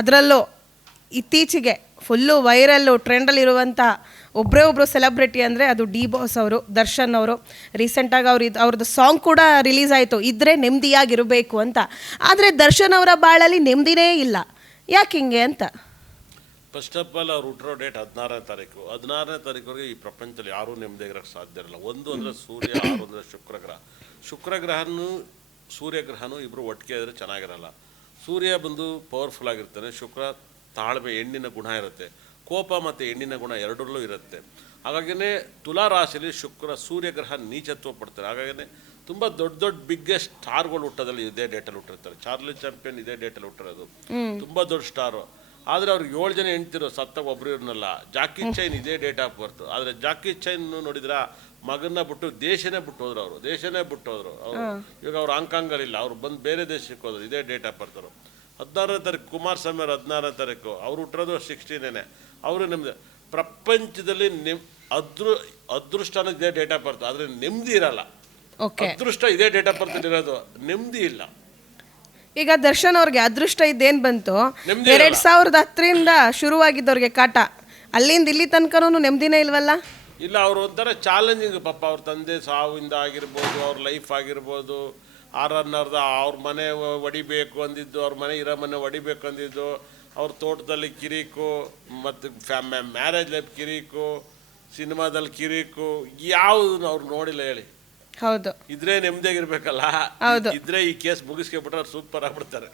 ಅದರಲ್ಲೂ ಇತ್ತೀಚೆಗೆ full viral ಟ್ರೆಂಡಲ್ಲಿರುವಂಥ ಒಬ್ಬರು ಸೆಲೆಬ್ರಿಟಿ ಅಂದರೆ ಅದು ಡಿ ಬಾಸ್ ಅವರು, ದರ್ಶನ್ ಅವರು. ರೀಸೆಂಟಾಗಿ ಅವ್ರದ್ದು ಸಾಂಗ್ ಕೂಡ ರಿಲೀಸ್ ಆಯಿತು, ಇದ್ದರೆ ನೆಮ್ಮದಿಯಾಗಿರಬೇಕು ಅಂತ. ಆದರೆ ದರ್ಶನ್ ಅವರ ಬಾಳಲ್ಲಿ ನೆಮ್ಮದಿನೇ ಇಲ್ಲ. ಯಾಕೆ ಹಿಂಗೆ ಅಂತ? ಫಸ್ಟ್ ಆಫ್ ಆಲ್ ಅವ್ರು ಹುಟ್ಟಿರೋ ಡೇಟ್ 16ನೇ ತಾರೀಕು. 16ನೇ ತಾರೀಕುವರೆಗೆ ಈ ಪ್ರಪಂಚದಲ್ಲಿ ಯಾರೂ ನೆಮ್ಮದಿಯಾಗಿರೋಕ್ಕೆ ಸಾಧ್ಯ ಇರಲ್ಲ. ಒಂದು ಅಂದರೆ ಸೂರ್ಯ, 6 ಅಂದರೆ ಶುಕ್ರಗ್ರಹ. ಶುಕ್ರಗ್ರಹನೂ ಸೂರ್ಯಗ್ರಹನೂ ಇಬ್ಬರು ಒಟ್ಟಿಗೆ ಇದ್ದರೆ ಚೆನ್ನಾಗಿರಲ್ಲ. ಸೂರ್ಯ ಬಂದು ಪವರ್ಫುಲ್ ಆಗಿರ್ತಾನೆ, ಶುಕ್ರ ತಾಳ್ಮೆ, ಹೆಣ್ಣಿನ ಗುಣ ಇರುತ್ತೆ, ಕೋಪ ಮತ್ತು ಹೆಣ್ಣಿನ ಗುಣ ಎರಡರಲ್ಲೂ ಇರುತ್ತೆ. ಹಾಗಾಗಿನೇ ತುಲಾ ರಾಶಿಯಲ್ಲಿ ಸೂರ್ಯಗ್ರಹ ನೀಚತ್ವ ಪಡ್ತಾರೆ. ಹಾಗಾಗಿನೇ ತುಂಬ ದೊಡ್ಡ ದೊಡ್ಡ ಬಿಗ್ಗೆಸ್ಟ್ ಸ್ಟಾರ್ಗಳು ಹುಟ್ಟೋದಲ್ಲಿ ಇದೇ ಡೇಟಲ್ಲಿ ಹುಟ್ಟಿರ್ತಾರೆ. ಚಾರ್ಲಿ ಚಾಂಪಿಯನ್ ಇದೇ ಡೇಟಲ್ಲಿ ಹುಟ್ಟಿರೋದು, ತುಂಬ ದೊಡ್ಡ ಸ್ಟಾರು. ಆದರೆ ಅವ್ರಿಗೆ 7 ಜನ ಹೆಂಡ್ತಿರೋ, ಸತ್ತಾಗ ಒಬ್ರು ಇರನಲ್ಲ. ಜಾಕಿ ಚೈನ್ ಇದೇ ಡೇಟ್ ಆಫ್ ಬರ್ತ್. ಆದರೆ ಜಾಕಿ ಚೈನ್ ನೋಡಿದ್ರೆ ಮಗನ್ನ ಬಿಟ್ಟು ದೇಶನೇ ಬಿಟ್ಟು ಹೋದ್ರು. ದೇಶನೇ ಬಿಟ್ಟು ಹೋದ್ರು ಅವರು. ಇವಾಗ ಅವ್ರು ಹಾಂಗ್ಕಾಂಗಲ್ಲಿಲ್ಲ, ಅವ್ರು ಬಂದು ಬೇರೆ ದೇಶಕ್ಕೆ ಹೋದ್ರು. ಇದೇ ಡೇಟ್ ಆಫ್ ಬರ್ತ್ ಅವರು. 16ನೇ ತಾರೀಕು ಕುಮಾರಸ್ವಾಮಿ ಅವರು 16ನೇ ತಾರೀಕು ಅವ್ರು ಹುಟ್ಟಿರೋದು 16ನೇ. ಅವರು ನೆಮ್ಮದಿ ಪ್ರಪಂಚದಲ್ಲಿ ಅದೃಷ್ಟನ ಇದೇ ಡೇಟ್ ಆಫ್ ಬರ್ತ್. ಆದರೆ ನೆಮ್ಮದಿ ಇರಲ್ಲ. ಅದೃಷ್ಟ ಇದೇ ಡೇಟ್ ಆಫ್ ಬರ್ತ್ ಇರೋದು, ನೆಮ್ಮದಿ ಇಲ್ಲ. ಈಗ ದರ್ಶನ್ ಅವ್ರಿಗೆ ಅದೃಷ್ಟ ಇದ್ದೇನು ಬಂತು, 2010ರಿಂದ ಶುರುವಾಗಿದ್ದವ್ರಿಗೆ ಕಾಟ, ಅಲ್ಲಿಂದ ಇಲ್ಲಿ ತನಕನೂ ನೆಮ್ಮದಿನೇ ಇಲ್ವಲ್ಲ? ಇಲ್ಲ, ಅವರು ಒಂಥರ ಚಾಲೆಂಜಿಂಗ್. ಪಾಪ ಅವ್ರ ತಂದೆ ಸಾವಿಂದ ಆಗಿರ್ಬೋದು, ಅವ್ರ ಲೈಫ್ ಆಗಿರ್ಬೋದು, ಆರನ್ನರ್ಧ ಅವ್ರ ಮನೆ ಹೊಡಿಬೇಕು ಅಂದಿದ್ದು, ಅವ್ರ ಮನೆ ಇರೋ ಮನೆ ಹೊಡಿಬೇಕು ಅಂದಿದ್ದು, ಅವ್ರ ತೋಟದಲ್ಲಿ ಕಿರಿಕು, ಮತ್ತು ಮ್ಯಾರೇಜ್ ಲೈಫ್ ಕಿರಿಕು, ಸಿನಿಮಾದಲ್ಲಿ ಕಿರಿಕು, ಯಾವುದು ಅವ್ರು ನೋಡಿಲ್ಲ ಹೇಳಿ? ಹೌದು. ಇದ್ರೆ ನೆಮ್ಮದಿಯಾಗಿರ್ಬೇಕಲ್ಲ. ಇದ್ರೆ ಈ ಕೇಸ್ ಮುಗಿಸ್ಕೊಬಿಟ್ರೆ ಅವ್ರು ಸೂಪರ್ ಆಗ್ಬಿಡ್ತಾರೆ.